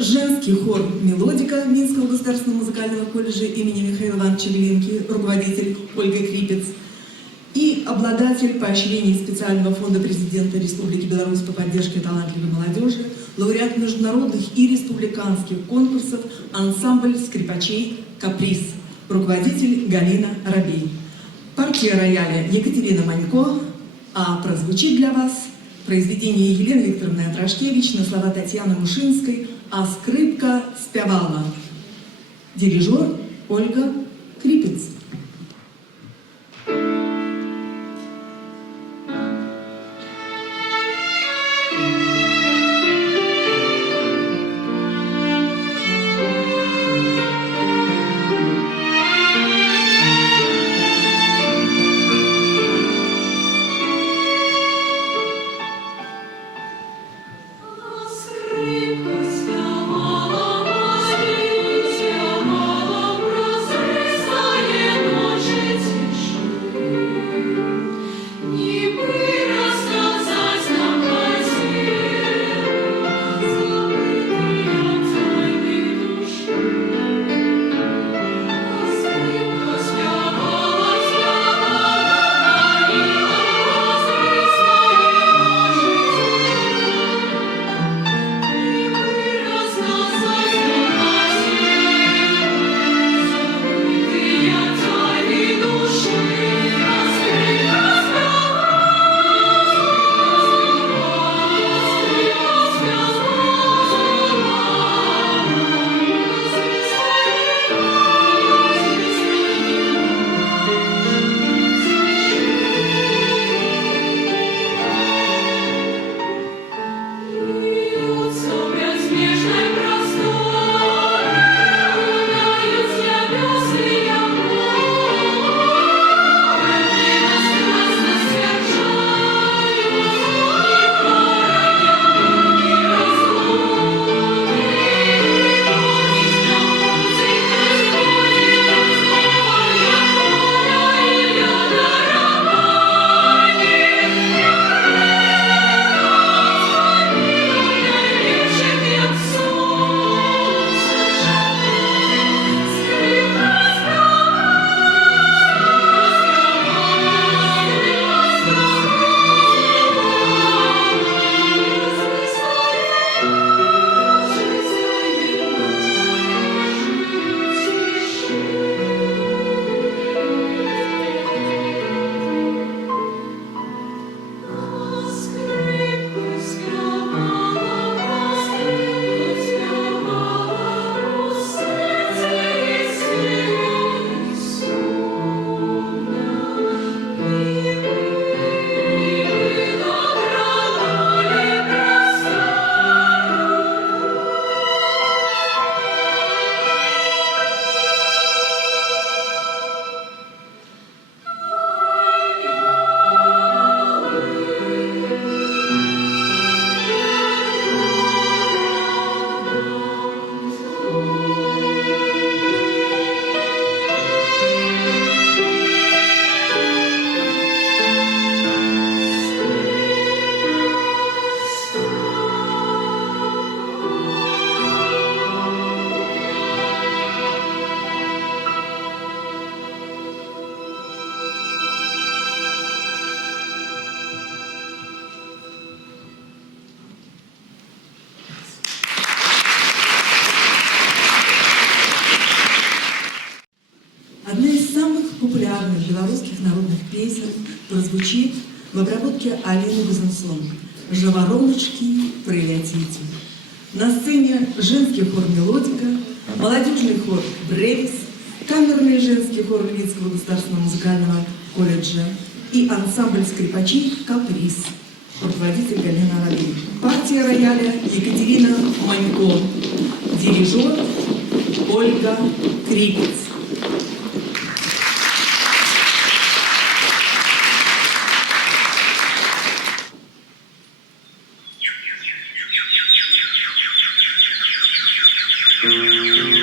женский хор «Мелодика» Минского государственного музыкального колледжа имени Михаила Ивановича Глинки, руководитель Ольга Крипец, и обладатель поощрений специального фонда президента Республики Беларусь по поддержке талантливой молодежи, лауреат международных и республиканских конкурсов ансамбль скрипачей «Каприз», руководитель Галина Рабей. Партия рояля Екатерина Манько, а прозвучит для вас произведение Елены Викторовны Атрошкевич на слова Татьяны Мушинской «А скрипка спявала». Дирижер Ольга Крипец. Популярных белорусских народных песен прозвучит в обработке Алины Вознесон «Жавороночки, прилетите». На сцене женский хор «Мелодика», молодежный хор «Бревис», камерный женский хор Минского государственного музыкального колледжа и ансамбль скрипачей «Каприз», руководитель Галина Рабей. Партия рояля Екатерина Манько, дирижер Ольга Крипец. Thank you.